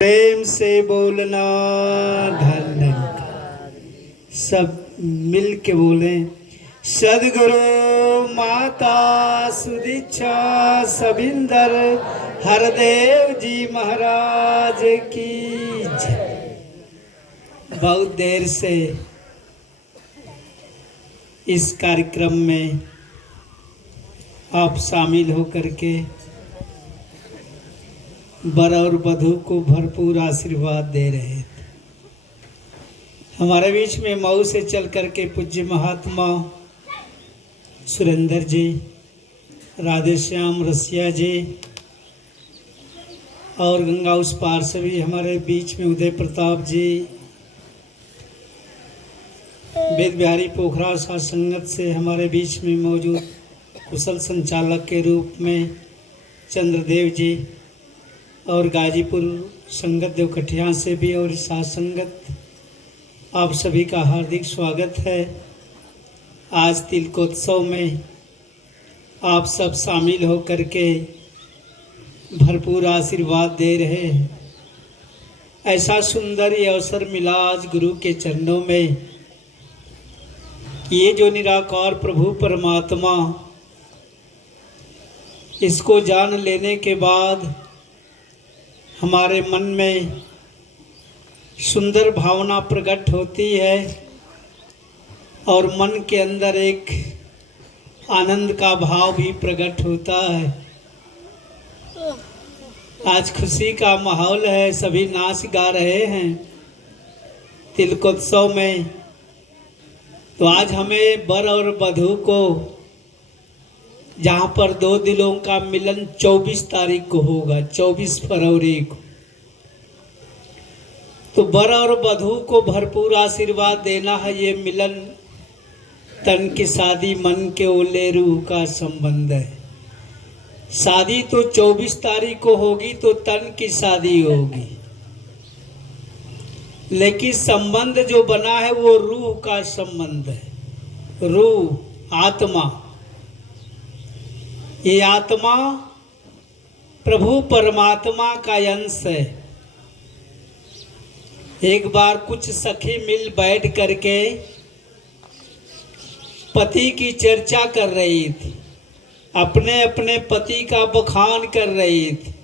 प्रेम से बोलना धन्य। सब मिल के बोले सदगुरु माता सुदीक्षा सबिंदर हरदेव जी महाराज की जय। बहुत देर से इस कार्यक्रम में आप शामिल होकर के वर और वधू को भरपूर आशीर्वाद दे रहे थे। हमारे बीच में मऊ से चल करके पूज्य महात्मा सुरेंद्र जी, राधेश्याम रसिया जी और गंगा उस पार से भी हमारे बीच में उदय प्रताप जी, वेद बिहारी पोखरा साध संगत से हमारे बीच में मौजूद कुशल संचालक के रूप में चंद्रदेव जी और गाजीपुर संगत देवकटिया से भी और साथ संगत, आप सभी का हार्दिक स्वागत है। आज तिलकोत्सव में आप सब शामिल होकर के भरपूर आशीर्वाद दे रहे हैं। ऐसा सुंदर ये अवसर मिला आज गुरु के चरणों में। ये जो निराकार प्रभु परमात्मा, इसको जान लेने के बाद हमारे मन में सुंदर भावना प्रकट होती है और मन के अंदर एक आनंद का भाव भी प्रकट होता है। आज खुशी का माहौल है, सभी नाच गा रहे हैं तिलकोत्सव में। तो आज हमें वर और वधू को, जहाँ पर दो दिलों का मिलन 24 तारीख को होगा, 24 फरवरी को, तो वर और वधू को भरपूर आशीर्वाद देना है। ये मिलन तन की शादी, मन के ओले रूह का संबंध है। शादी तो 24 तारीख को होगी तो तन की शादी होगी, लेकिन संबंध जो बना है वो रूह का संबंध है। रूह, आत्मा, ये आत्मा प्रभु परमात्मा का अंश है। एक बार कुछ सखी मिल बैठ करके पति की चर्चा कर रही थी, अपने अपने पति का बखान कर रही थी।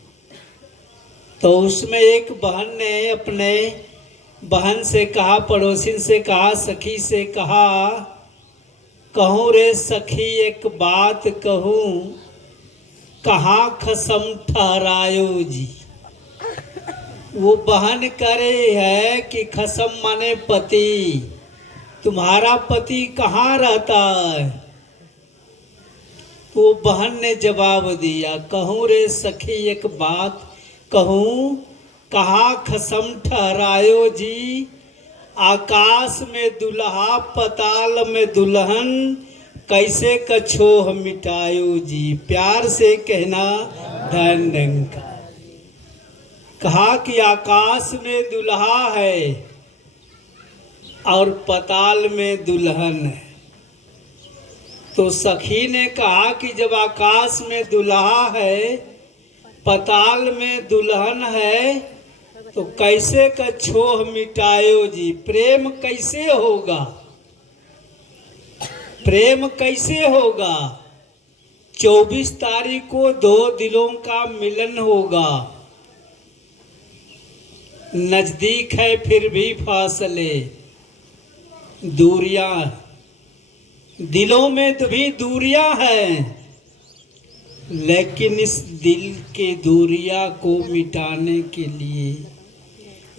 तो उसमें एक बहन ने अपने बहन से कहा, पड़ोसिन से कहा, सखी से कहा, कहूँ रे सखी एक बात कहूँ, कहाँ खसम ठहरायो जी। वो बहन करे है कि खसम माने पति, तुम्हारा पति कहाँ रहता है। वो बहन ने जवाब दिया, कहूँ रे सखी एक बात कहूँ, कहाँ खसम ठहरायो जी। आकाश में दुल्हा पताल में दुल्हन, कैसे कछोह मिटायो जी। प्यार से कहना धन्य। कहा कि आकाश में दुल्हा है और पताल में दुल्हन है। तो सखी ने कहा कि जब आकाश में दुल्हा है, पताल में दुल्हन है, तो कैसे कछोह मिटायो जी। प्रेम कैसे होगा, प्रेम कैसे होगा। 24 तारीख को दो दिलों का मिलन होगा। नजदीक है फिर भी फासले, दूरियां, दिलों में तो भी दूरियां हैं, लेकिन इस दिल के दूरियां को मिटाने के लिए,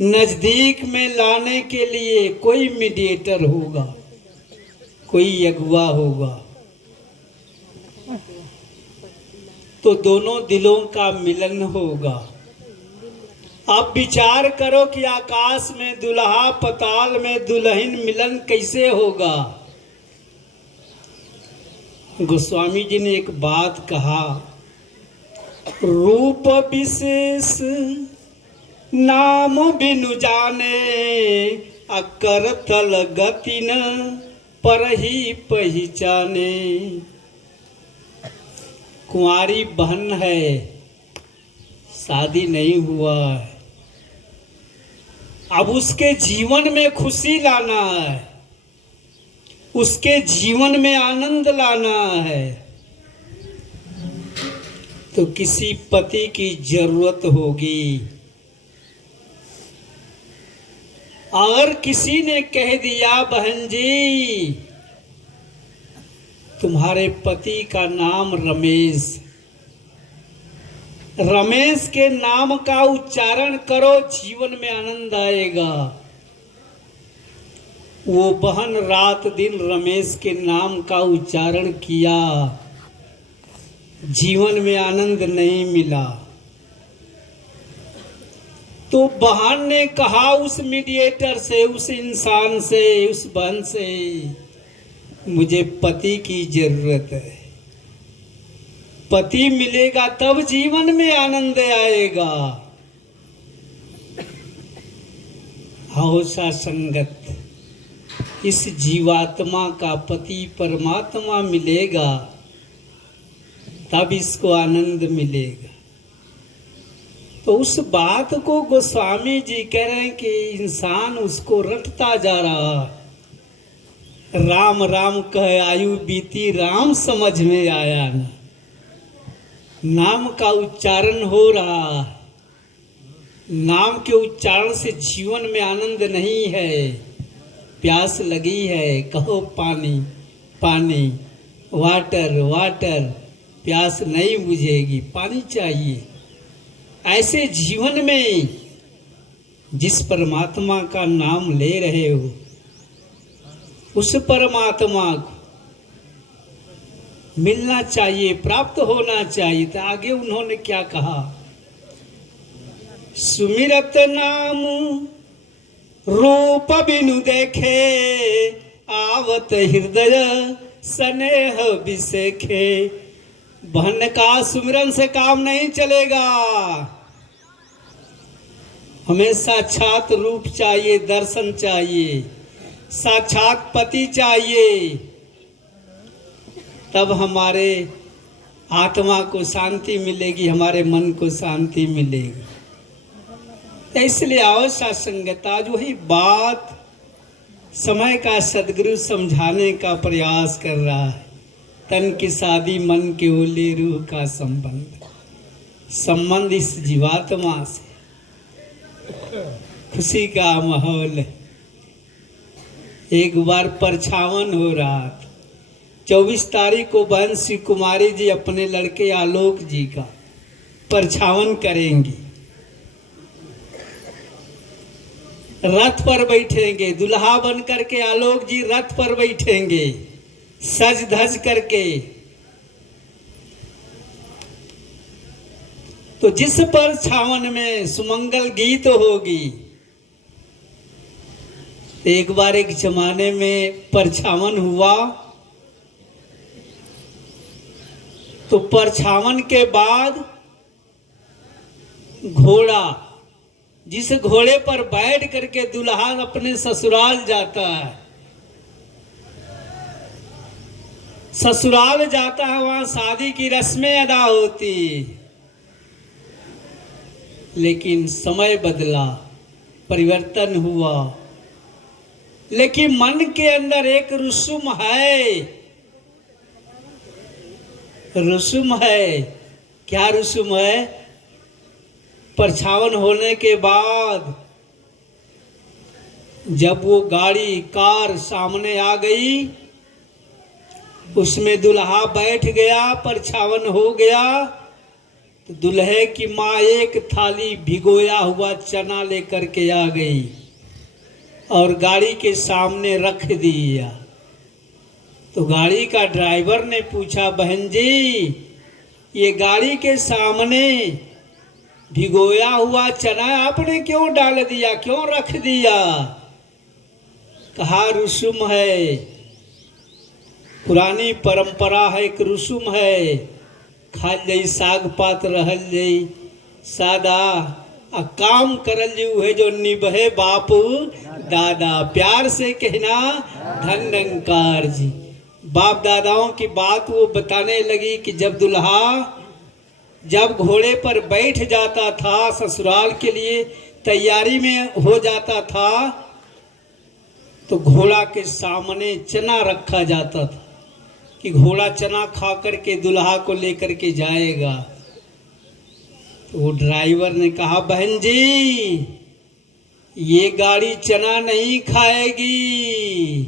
नजदीक में लाने के लिए कोई मीडिएटर होगा, कोई अगुवा होगा। तो दोनों दिलों का मिलन होगा। अब विचार करो कि आकाश में दुल्हा पताल में दुल्हन, मिलन कैसे होगा। गोस्वामी जी ने एक बात कहा, रूप विशेष नाम बिनु जाने, अकर तल गति न पर ही पहचाने। कुंवारी बहन है, शादी नहीं हुआ है, अब उसके जीवन में खुशी लाना है, उसके जीवन में आनंद लाना है, तो किसी पति की जरूरत होगी। अगर किसी ने कह दिया बहन जी तुम्हारे पति का नाम रमेश, रमेश के नाम का उच्चारण करो, जीवन में आनंद आएगा। वो बहन रात दिन रमेश के नाम का उच्चारण किया, जीवन में आनंद नहीं मिला। तो बहन ने कहा उस मीडिएटर से, उस इंसान से, उस बहन से, मुझे पति की जरूरत है। पति मिलेगा तब जीवन में आनंद आएगा। हौसा संगत, इस जीवात्मा का पति परमात्मा मिलेगा तब इसको आनंद मिलेगा। तो उस बात को गोस्वामी जी कह रहे हैं कि इंसान उसको रटता जा रहा, राम राम कह आयु बीती, राम समझ में आया ना। नाम का उच्चारण हो रहा, नाम के उच्चारण से जीवन में आनंद नहीं है। प्यास लगी है, कहो पानी पानी, वाटर वाटर, प्यास नहीं बुझेगी, पानी चाहिए। ऐसे जीवन में जिस परमात्मा का नाम ले रहे हो, उस परमात्मा को मिलना चाहिए, प्राप्त होना चाहिए। तो आगे उन्होंने क्या कहा, सुमिरत नाम रूप बिनु देखे, आवत हृदय स्नेह बिसेखे। बहन का सुमिरन से काम नहीं चलेगा, हमें साक्षात रूप चाहिए, दर्शन चाहिए, साक्षात पति चाहिए, तब हमारे आत्मा को शांति मिलेगी, हमारे मन को शांति मिलेगी। इसलिए अवश्य संगत आज वही बात समय का सदगुरु समझाने का प्रयास कर रहा है। तन की शादी मन के ओले, रूह का संबंध इस जीवात्मा से, खुशी का माहौल है। एक बार परछावन हो रहा था, 24 तारीख को बहन श्री कुमारी जी अपने लड़के आलोक जी का परछावन करेंगी। रथ पर बैठेंगे, दुल्हा बन करके आलोक जी रथ पर बैठेंगे, सज धज करके। तो जिस परछावन में सुमंगल गीत होगी, एक बार एक जमाने में परछावन हुआ, तो परछावन के बाद घोड़ा, जिस घोड़े पर बैठ करके दुल्हा अपने ससुराल जाता है, ससुराल जाता है, वहां शादी की रस्में अदा होती। लेकिन समय बदला, परिवर्तन हुआ, लेकिन मन के अंदर एक रुसुम है, रुसुम है। क्या रुसुम है? परछावन होने के बाद जब वो गाड़ी कार सामने आ गई, उसमें दुल्हा बैठ गया, परछावन हो गया, तो दुल्हे की माँ एक थाली भिगोया हुआ चना लेकर के आ गई और गाड़ी के सामने रख दिया। तो गाड़ी का ड्राइवर ने पूछा, बहन जी ये गाड़ी के सामने भिगोया हुआ चना आपने क्यों डाल दिया, क्यों रख दिया? कहा रुसुम है, पुरानी परंपरा है, एक रुसुम है। खाल जाई साग पात रहल जाई सादा, आ काम करल जी है जो निभे बापू दादा। प्यार से कहना धन निरंकार जी। बाप दादाओं की बात वो बताने लगी कि जब दुल्हा जब घोड़े पर बैठ जाता था ससुराल के लिए, तैयारी में हो जाता था तो घोड़ा के सामने चना रखा जाता था कि घोड़ा चना खा करके दुल्हा को लेकर के जाएगा। तो वो ड्राइवर ने कहा, बहन जी ये गाड़ी चना नहीं खाएगी,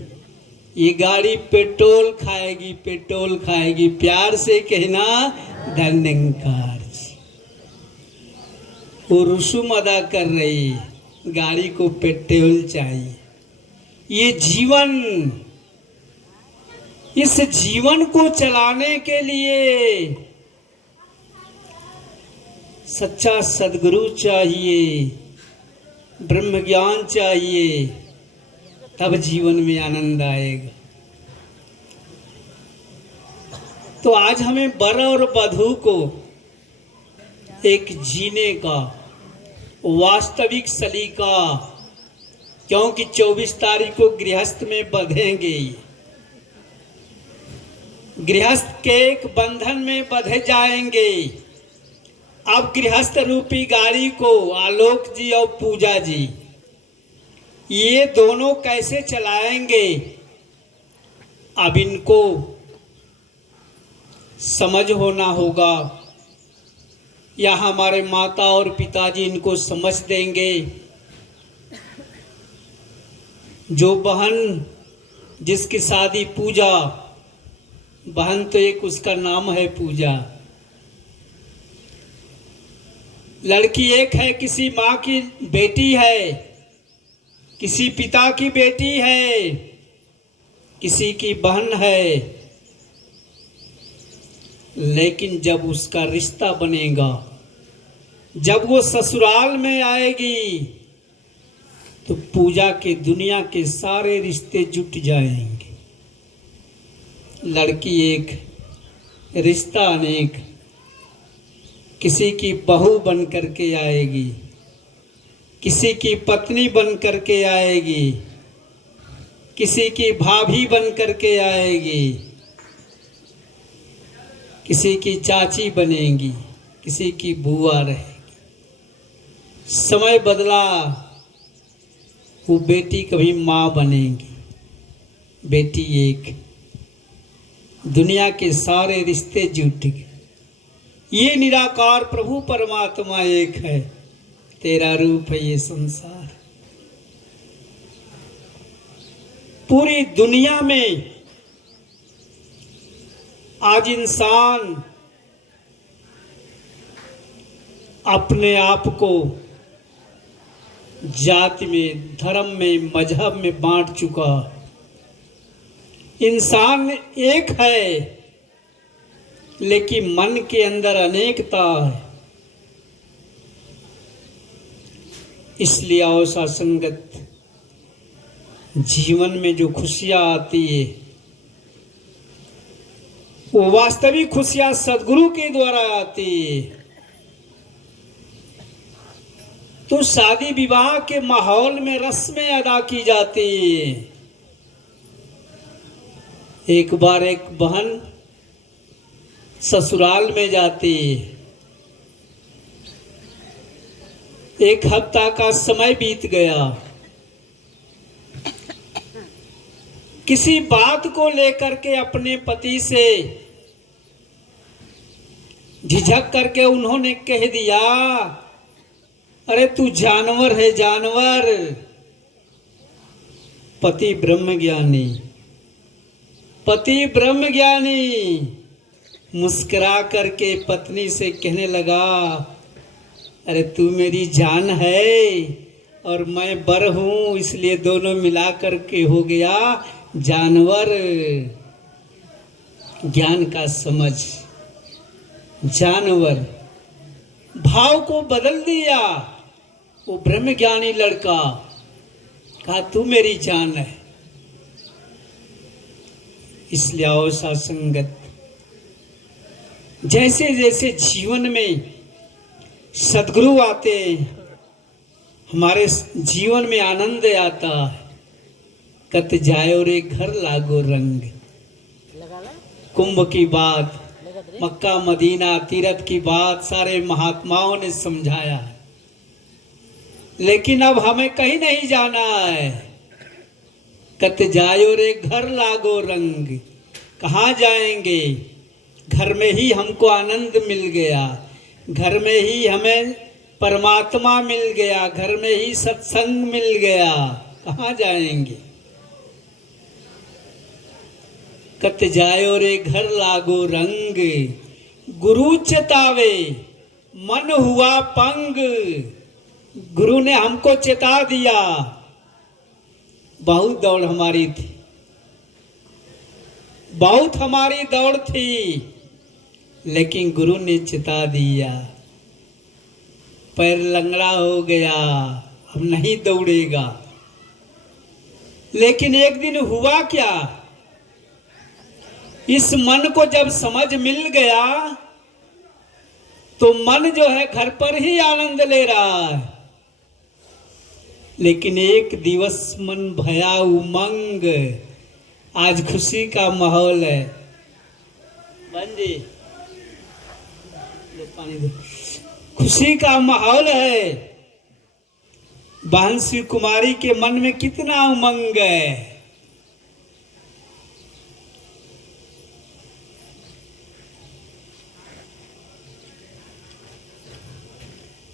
ये गाड़ी पेट्रोल खाएगी, पेट्रोल खाएगी। प्यार से कहना धन्यकार। वो रसूम अदा कर रही, गाड़ी को पेट्रोल चाहिए। ये जीवन, इस जीवन को चलाने के लिए सच्चा सद्गुरु चाहिए, ब्रह्म ज्ञान चाहिए, तब जीवन में आनंद आएगा। तो आज हमें वर और वधू को एक जीने का वास्तविक सलीका, क्योंकि 24 तारीख को गृहस्थ में बंधेंगे, गृहस्थ के एक बंधन में बंधे जाएंगे। अब गृहस्थ रूपी गाड़ी को आलोक जी और पूजा जी ये दोनों कैसे चलाएंगे, अब इनको समझ होना होगा, या हमारे माता और पिताजी इनको समझ देंगे। जो बहन जिसकी शादी पूजा, बहन तो एक उसका नाम है पूजा, लड़की एक है, किसी माँ की बेटी है, किसी पिता की बेटी है, किसी की बहन है। लेकिन जब उसका रिश्ता बनेगा, जब वो ससुराल में आएगी, तो पूजा के दुनिया के सारे रिश्ते जुट जाएंगे। लड़की एक, रिश्ता अनेक। किसी की बहू बन करके आएगी, किसी की पत्नी बन करके आएगी, किसी की भाभी बन करके आएगी, किसी की चाची बनेगी, किसी की बुआ रहेगी। समय बदला, वो बेटी कभी माँ बनेगी। बेटी एक, दुनिया के सारे रिश्ते जुट गए। ये निराकार प्रभु परमात्मा एक है, तेरा रूप है ये संसार। पूरी दुनिया में आज इंसान अपने आप को जाति में, धर्म में, मजहब में बांट चुका। इंसान एक है, लेकिन मन के अंदर अनेकता है। इसलिए औसा संगत जीवन में जो खुशियां आती है, वो वास्तविक खुशियां सद्गुरु के द्वारा आती है। तो शादी विवाह के माहौल में रस्में अदा की जाती है। एक बार एक बहन ससुराल में जाती, एक हफ्ता का समय बीत गया, किसी बात को लेकर के अपने पति से झिझक करके उन्होंने कह दिया, अरे तू जानवर है जानवर। पति ब्रह्म ज्ञानी, पति ब्रह्म ज्ञानी मुस्कुरा करके पत्नी से कहने लगा, अरे तू मेरी जान है और मैं बर हूं, इसलिए दोनों मिला करके हो गया जानवर। ज्ञान का समझ, जानवर भाव को बदल दिया। वो ब्रह्म ज्ञानी लड़का कहा तू मेरी जान है। इसलिए औसा संगत, जैसे जैसे जीवन में सद्गुरु आते हैं, हमारे जीवन में आनंद आता है। कत जायो रे घर लागो रंग। कुंभ की बात, मक्का मदीना तीर्थ की बात सारे महात्माओं ने समझाया है। लेकिन अब हमें कहीं नहीं जाना है। कत जायो रे घर लागो रंग, कहाँ जाएंगे? घर में ही हमको आनंद मिल गया, घर में ही हमें परमात्मा मिल गया, घर में ही सत्संग मिल गया, कहाँ जाएंगे? कत जायो रे घर लागो रंग, गुरु चेतावे मन हुआ पंग। गुरु ने हमको चेता दिया। बहुत दौड़ हमारी थी, बहुत हमारी दौड़ थी, लेकिन गुरु ने चेता दिया। पैर लंगड़ा हो गया, अब नहीं दौड़ेगा। लेकिन एक दिन हुआ क्या, इस मन को जब समझ मिल गया तो मन जो है घर पर ही आनंद ले रहा है। लेकिन एक दिवस मन भया उमंग, आज खुशी का माहौल है। बंदी पानी दो। खुशी का माहौल है। बहन कुमारी के मन में कितना उमंग है।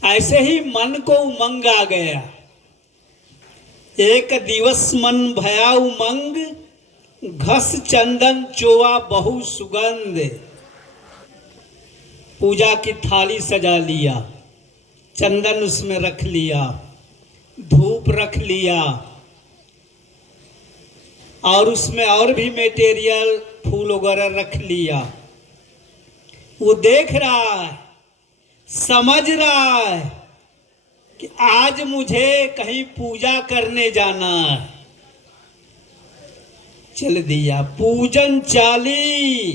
ऐसे ही मन को उमंग आ गया। एक दिवस मन भया उमंग, घस चंदन चोवा बहु सुगंध। पूजा की थाली सजा लिया, चंदन उसमें रख लिया, धूप रख लिया, और उसमें और भी मटेरियल फूल वगैरह रख लिया। वो देख रहा है, समझ रहा है कि आज मुझे कहीं पूजा करने जाना है। चल दिया। पूजन चाली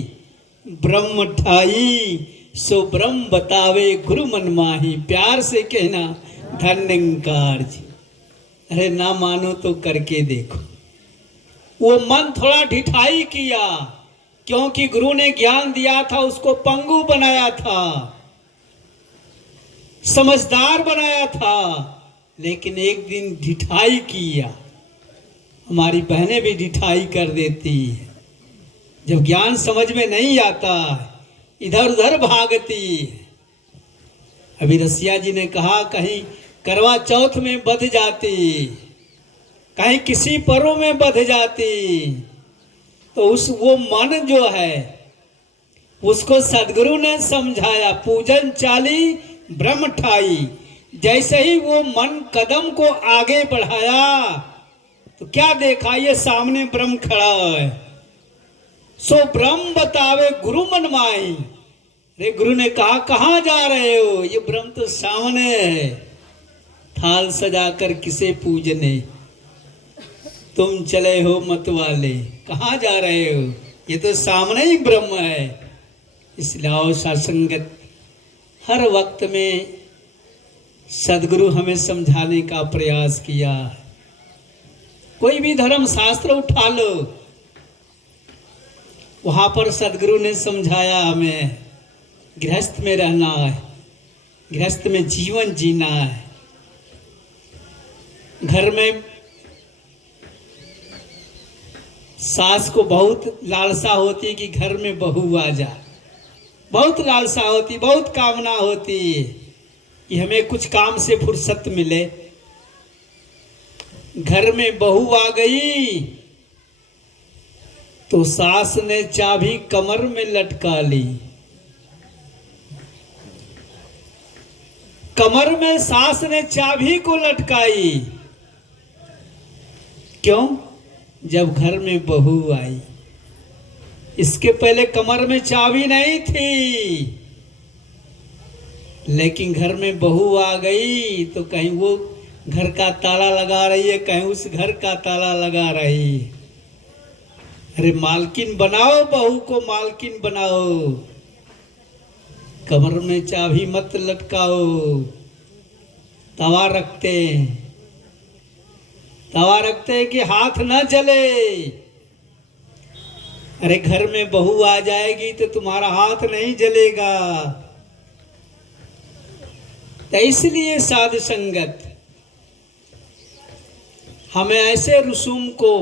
ब्रह्म ठाई, सो ब्रह्म बतावे गुरु मन माही। प्यार से कहना धन्यकार जी। अरे ना मानो तो करके देखो। वो मन थोड़ा ढिठाई किया, क्योंकि गुरु ने ज्ञान दिया था, उसको पंगु बनाया था, समझदार बनाया था। लेकिन एक दिन ढिठाई किया। हमारी बहनें भी ढिठाई कर देती है। जब ज्ञान समझ में नहीं आता, इधर उधर भागती है। अभी रसिया जी ने कहा कहीं करवा चौथ में बध जाती, कहीं किसी पर्व में बध जाती, तो वो मन जो है उसको सदगुरु ने समझाया। पूजन चाली ब्रह्म ठाई। जैसे ही वो मन कदम को आगे बढ़ाया तो क्या देखा, ये सामने ब्रह्म खड़ा है। सो ब्रह्म बतावे गुरु मन माही। रे गुरु ने कहा कहाँ जा रहे हो? ये ब्रह्म तो सामने है। थाल सजाकर किसे पूजने, तुम चले हो मत वाले, कहाँ जा रहे हो? ये तो सामने ही ब्रह्म है। इसलिए आओ सत्संगत, हर वक्त में सदगुरु हमें समझाने का प्रयास किया। कोई भी धर्म शास्त्र उठा लो, वहां पर सदगुरु ने समझाया हमें गृहस्थ में रहना है, गृहस्थ में जीवन जीना है। घर में सास को बहुत लालसा होती कि घर में बहू आ जा, बहुत लालसा होती, बहुत कामना होती कि हमें कुछ काम से फुर्सत मिले। घर में बहू आ गई तो सास ने चाबी कमर में लटका ली। कमर में सास ने चाबी को लटकाई। क्यों? जब घर में बहू आई। इसके पहले कमर में चाबी नहीं थी, लेकिन घर में बहू आ गई तो कहीं वो घर का ताला लगा रही है, कहीं उस घर का ताला लगा रही है। अरे मालकिन बनाओ, बहू को मालकिन बनाओ, कमर में चाबी मत लटकाओ। तवा रखते हैं, तवा रखते हैं कि हाथ न जले। अरे घर में बहू आ जाएगी तो तुम्हारा हाथ नहीं जलेगा। तो इसलिए साधु संगत हमें ऐसे रसूम को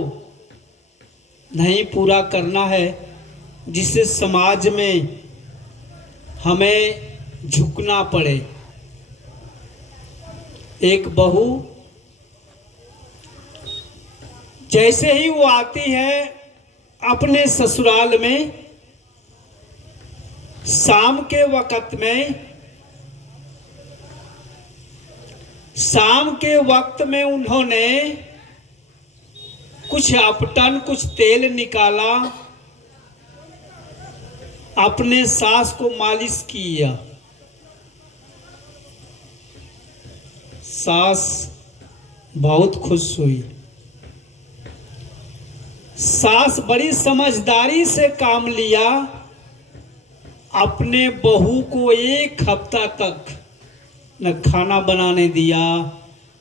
नहीं पूरा करना है जिससे समाज में हमें झुकना पड़े। एक बहू जैसे ही वो आती है अपने ससुराल में, शाम के वक्त में उन्होंने कुछ अपटन, कुछ तेल निकाला, अपने सास को मालिश किया। सास बहुत खुश हुई। सास बड़ी समझदारी से काम लिया। अपने बहू को एक हफ्ता तक न खाना बनाने दिया,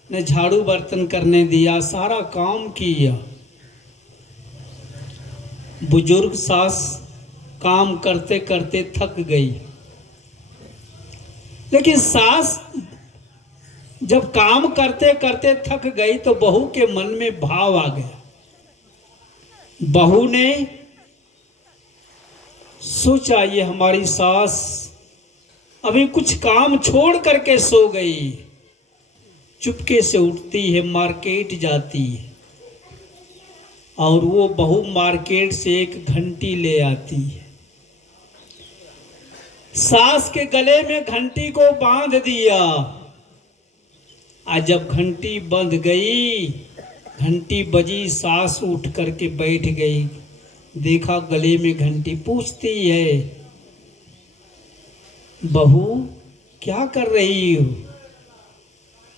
न झाड़ू बर्तन करने दिया, सारा काम किया। बुजुर्ग सास काम करते करते थक गई, लेकिन सास जब काम करते करते थक गई तो बहू के मन में भाव आ गया। बहू ने सोचा ये हमारी सास अभी कुछ काम छोड़ करके सो गई, चुपके से उठती है, मार्केट जाती है, और वो बहू मार्केट से एक घंटी ले आती है। सास के गले में घंटी को बांध दिया। आज जब घंटी बंध गई, घंटी बजी, सास उठ करके बैठ गई, देखा गले में घंटी। पूछती है, बहू क्या कर रही हो?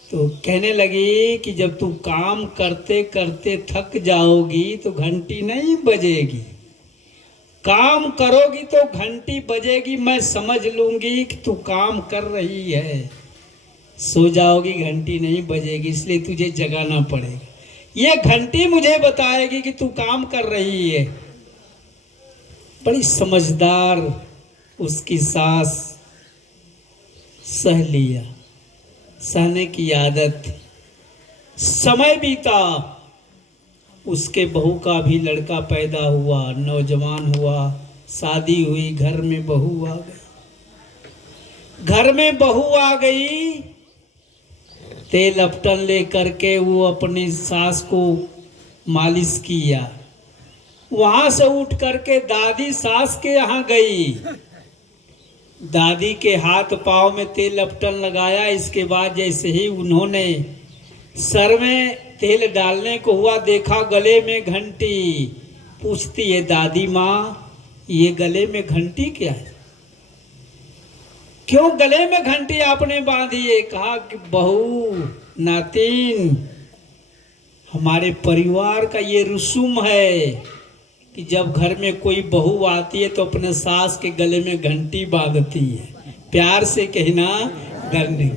तो कहने लगी कि जब तुम काम करते करते थक जाओगी तो घंटी नहीं बजेगी, काम करोगी तो घंटी बजेगी। मैं समझ लूंगी कि तू काम कर रही है, सो जाओगी घंटी नहीं बजेगी, इसलिए तुझे जगाना पड़ेगा। ये घंटी मुझे बताएगी कि तू काम कर रही है। बड़ी समझदार उसकी सास, सह लिया, सहने की आदत थी। समय बीता, उसके बहू का भी लड़का पैदा हुआ, नौजवान हुआ, शादी हुई, घर में बहू आ गई। घर में बहू आ गई, तेल अपटन ले करके वो अपनी सास को मालिश किया। वहां से उठ करके दादी सास के यहाँ गई। दादी के हाथ पांव में तेल अपटन लगाया। इसके बाद जैसे ही उन्होंने सर में तेल डालने को हुआ, देखा गले में घंटी। पूछती है दादी माँ, ये गले में घंटी क्या है? क्यों गले में घंटी आपने बांधी है? कहा कि बहू, नातिन, हमारे परिवार का ये रसूम है कि जब घर में कोई बहू आती है तो अपने सास के गले में घंटी बांधती है, प्यार से कहना गले।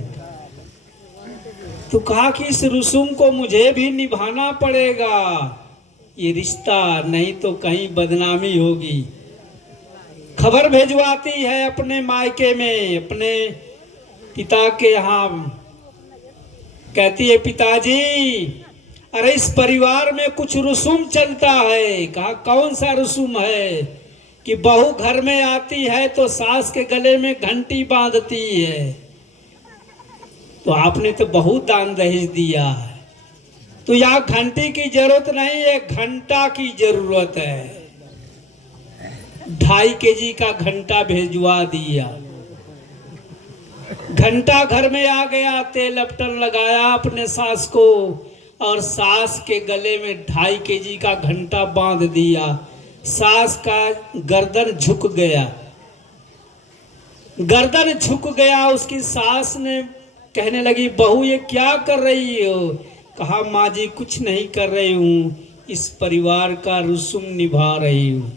तो कहा कि इस रसूम को मुझे भी निभाना पड़ेगा, ये रिश्ता, नहीं तो कहीं बदनामी होगी। खबर भेजवाती है अपने मायके में, अपने पिता के यहाँ। कहती है, पिताजी, अरे इस परिवार में कुछ रसूम चलता है। कहा कौन सा रसूम है? कि बहू घर में आती है तो सास के गले में घंटी बांधती है। तो आपने तो बहुत दान दहेज दिया है, तो यहाँ घंटी की जरूरत नहीं है, घंटा की जरूरत है। 2.5 kg का घंटा भेजवा दिया। घंटा घर में आ गया, तेल अपटन लगाया अपने सास को, और सास के गले में 2.5 kg का घंटा बांध दिया। सास का गर्दन झुक गया, गर्दन झुक गया। उसकी सास ने कहने लगी, बहू ये क्या कर रही हो? कहा माँ जी कुछ नहीं कर रही हूँ, इस परिवार का रसूम निभा रही हूँ।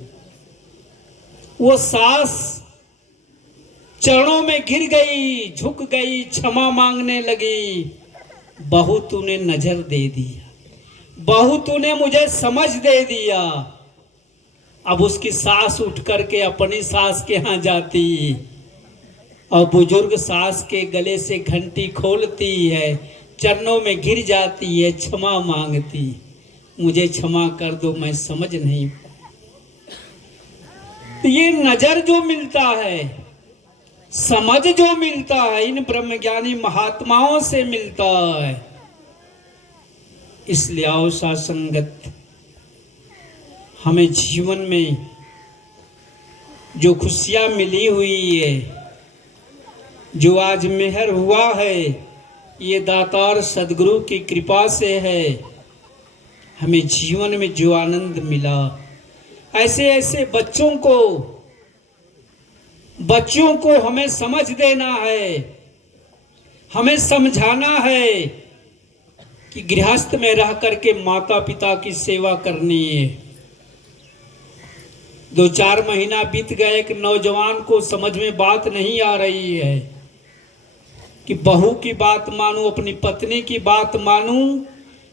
वो सास चरणों में गिर गई, झुक गई, क्षमा मांगने लगी। बहू तूने नजर दे दिया, बहू तूने मुझे समझ दे दिया। अब उसकी सास उठ करके अपनी सास के यहाँ जाती और बुजुर्ग सास के गले से घंटी खोलती है, चरणों में गिर जाती है, क्षमा मांगती, मुझे क्षमा कर दो, मैं समझ नहीं। तो ये नजर जो मिलता है, समझ जो मिलता है, इन ब्रह्मज्ञानी महात्माओं से मिलता है। इसलिए आओ साथ संगत, हमें जीवन में जो खुशियां मिली हुई है, जो आज मेहर हुआ है, ये दातार सदगुरु की कृपा से है। हमें जीवन में जो आनंद मिला, ऐसे ऐसे बच्चों को हमें समझ देना है, हमें समझाना है कि गृहस्थ में रह करके माता पिता की सेवा करनी है। 2-4 महीना बीत गए, एक नौजवान को समझ में बात नहीं आ रही है कि बहू की बात मानूं, अपनी पत्नी की बात मानूं,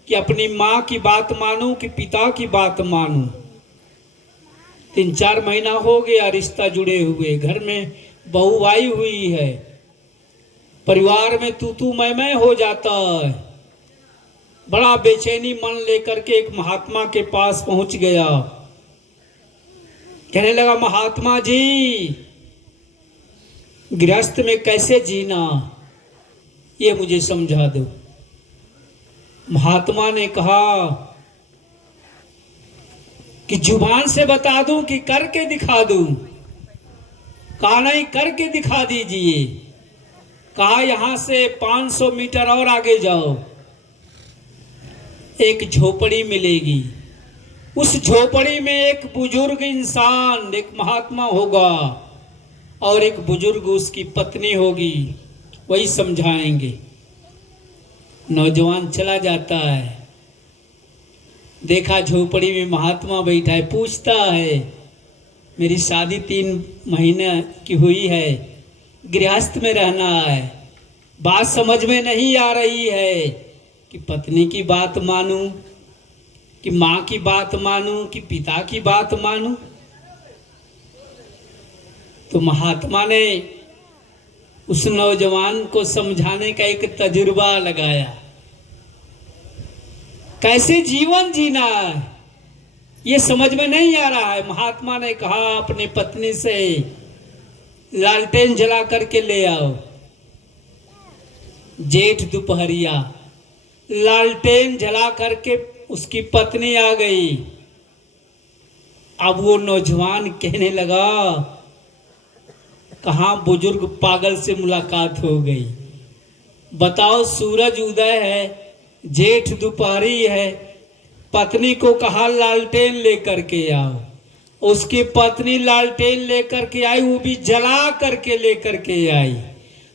कि अपनी माँ की बात मानूं, कि पिता की बात मानूं। 3-4 महीना हो गया रिश्ता जुड़े हुए, घर में बहू आई हुई है, परिवार में तू मैं हो जाता है। बड़ा बेचैनी मन लेकर के एक महात्मा के पास पहुंच गया। कहने लगा, महात्मा जी, गृहस्थ में कैसे जीना, ये मुझे समझा दो। महात्मा ने कहा कि जुबान से बता दूं कि करके दिखा दूं? कहा नहीं, करके दिखा दीजिए। कहा यहां से 500 मीटर और आगे जाओ, एक झोपड़ी मिलेगी। उस झोपड़ी में एक बुजुर्ग इंसान, एक महात्मा होगा, और एक बुजुर्ग उसकी पत्नी होगी, वही समझाएंगे। नौजवान चला जाता है, देखा झोपड़ी में महात्मा बैठा है, पूछता है, मेरी शादी 3 महीने की हुई है, गृहस्थ में रहना है, बात समझ में नहीं आ रही है कि पत्नी की बात मानूं, कि माँ की बात मानूं, कि पिता की बात मानूं। तो महात्मा ने उस नौजवान को समझाने का एक तजुर्बा लगाया, कैसे जीवन जीना है ये समझ में नहीं आ रहा है। महात्मा ने कहा अपनी पत्नी से, लालटेन जला करके ले आओ। जेठ दोपहरिया लालटेन जला करके उसकी पत्नी आ गई। अब वो नौजवान कहने लगा, कहाँ बुजुर्ग पागल से मुलाकात हो गई। बताओ, सूरज उदय है, जेठ दोपहरी है, पत्नी को कहा लालटेन लेकर के आओ। उसकी पत्नी लालटेन लेकर के आई, वो भी जला करके लेकर के आई।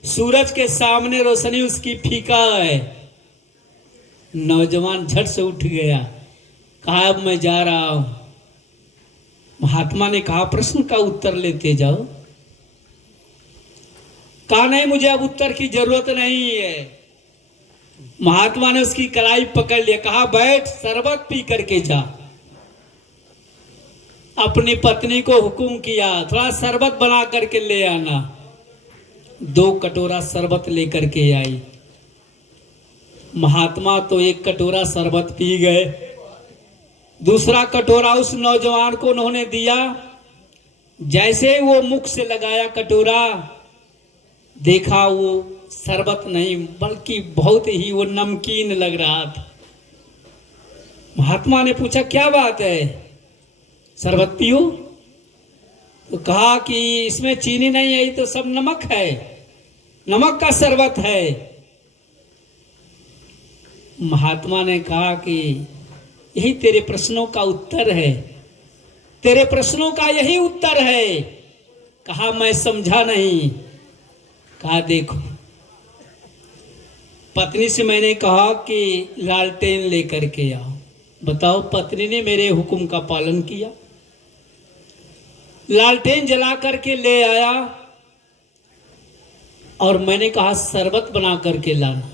सूरज के सामने रोशनी उसकी फीका है। नौजवान झट से उठ गया, कहा अब मैं जा रहा हूं। महात्मा ने कहा प्रश्न का उत्तर लेते जाओ। कहा नहीं, मुझे अब उत्तर की जरूरत नहीं है। महात्मा ने उसकी कलाई पकड़ लिया, कहा बैठ, शरबत पी करके जा। अपनी पत्नी को हुक्म किया, थोड़ा शरबत बना करके ले आना। 2 कटोरा शरबत लेकर के आई। महात्मा तो 1 कटोरा शरबत पी गए। दूसरा कटोरा उस नौजवान को उन्होंने दिया। जैसे वो मुख से लगाया कटोरा, देखा वो शरबत नहीं बल्कि बहुत ही वो नमकीन लग रहा था। महात्मा ने पूछा क्या बात है, शरबत पियो? तो कहा कि इसमें चीनी नहीं है, ये तो सब नमक है, नमक का शरबत है। महात्मा ने कहा कि यही तेरे प्रश्नों का उत्तर है, तेरे प्रश्नों का यही उत्तर है। कहा मैं समझा नहीं। कहा देखो, पत्नी से मैंने कहा कि लालटेन लेकर के आओ। बताओ, पत्नी ने मेरे हुक्म का पालन किया, लालटेन जला करके ले आया। और मैंने कहा शरबत बना करके लाना।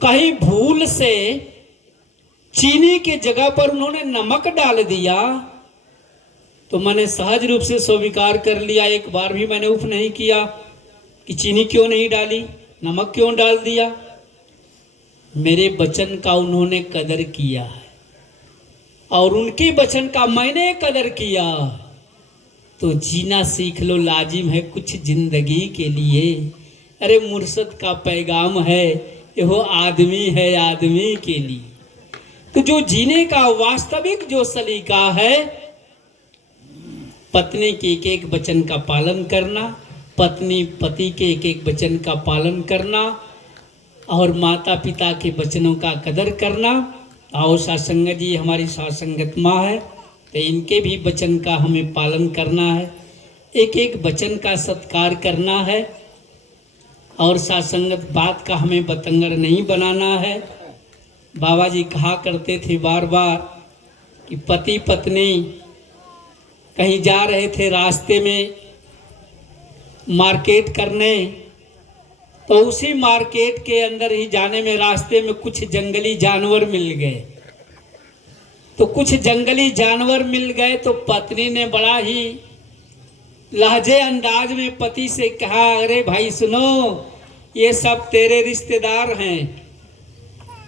कहीं भूल से चीनी के जगह पर उन्होंने नमक डाल दिया, तो मैंने सहज रूप से स्वीकार कर लिया। एक बार भी मैंने उफ नहीं किया कि चीनी क्यों नहीं डाली, नमक क्यों डाल दिया। मेरे वचन का उन्होंने कदर किया है और उनके वचन का मैंने कदर किया, तो जीना सीख लो, लाजिम है कुछ जिंदगी के लिए। अरे मुर्शद का पैगाम है, यह आदमी है आदमी के लिए। तो जो जीने का वास्तविक जो सलीका है, पत्नी के एक एक वचन का पालन करना, पत्नी पति के एक एक वचन का पालन करना और माता पिता के वचनों का कदर करना। और सासंगत जी हमारी सासंगत माँ है, तो इनके भी वचन का हमें पालन करना है, एक एक वचन का सत्कार करना है। और सासंगत बात का हमें बतंगर नहीं बनाना है। बाबा जी कहा करते थे बार बार कि पति पत्नी कहीं जा रहे थे, रास्ते में मार्केट करने, तो उसी मार्केट के अंदर ही जाने में रास्ते में कुछ जंगली जानवर मिल गए। तो कुछ जंगली जानवर मिल गए तो पत्नी ने बड़ा ही लहजे अंदाज में पति से कहा, अरे भाई सुनो, ये सब तेरे रिश्तेदार हैं।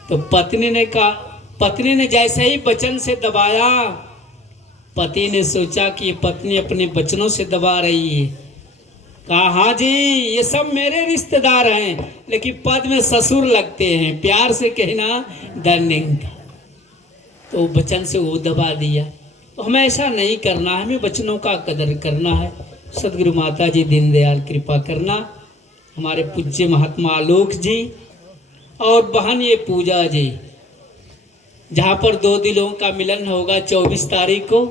तो पत्नी ने जैसे ही वचन से दबाया, पति ने सोचा कि ये पत्नी अपने वचनों से दबा रही है। कहा, हाँ जी, ये सब मेरे रिश्तेदार हैं, लेकिन पद में ससुर लगते हैं, प्यार से कहना डर नहीं था। तो वचन से वो दबा दिया। तो हमें ऐसा नहीं करना है, हमें वचनों का कदर करना है। सदगुरु माता जी दीनदयाल कृपा करना, हमारे पूज्य महात्मा आलोक जी और बहन ये पूजा जी, जहाँ पर दो दिलों का मिलन होगा 24 तारीख को,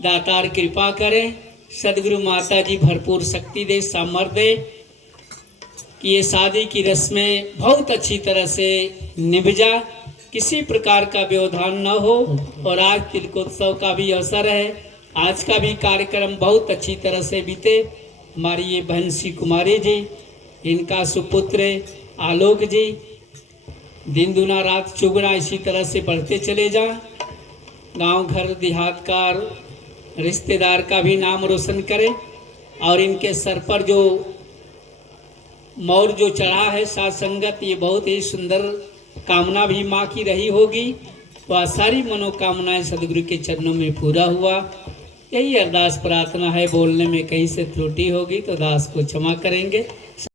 दातार कृपा करें, सदगुरु माता जी भरपूर शक्ति दे, सामर्थ्य दे कि ये शादी की रस्में बहुत अच्छी तरह से निभ जा, किसी प्रकार का व्यवधान न हो। और आज तिलकोत्सव का भी अवसर है, आज का भी कार्यक्रम बहुत अच्छी तरह से बीते। हमारी ये बहन श्री कुमारी जी, इनका सुपुत्र आलोक जी, दिन दुना रात चौगुना इसी तरह से बढ़ते चले जा। गांव घर देहात का रिश्तेदार का भी नाम रोशन करें। और इनके सर पर जो मौर जो चढ़ा है साथ संगत, ये बहुत ही सुंदर कामना भी माँ की रही होगी। वह सारी मनोकामनाएं सदगुरु के चरणों में पूरा हुआ। यही अरदास प्रार्थना है। बोलने में कहीं से त्रुटि होगी तो दास को क्षमा करेंगे।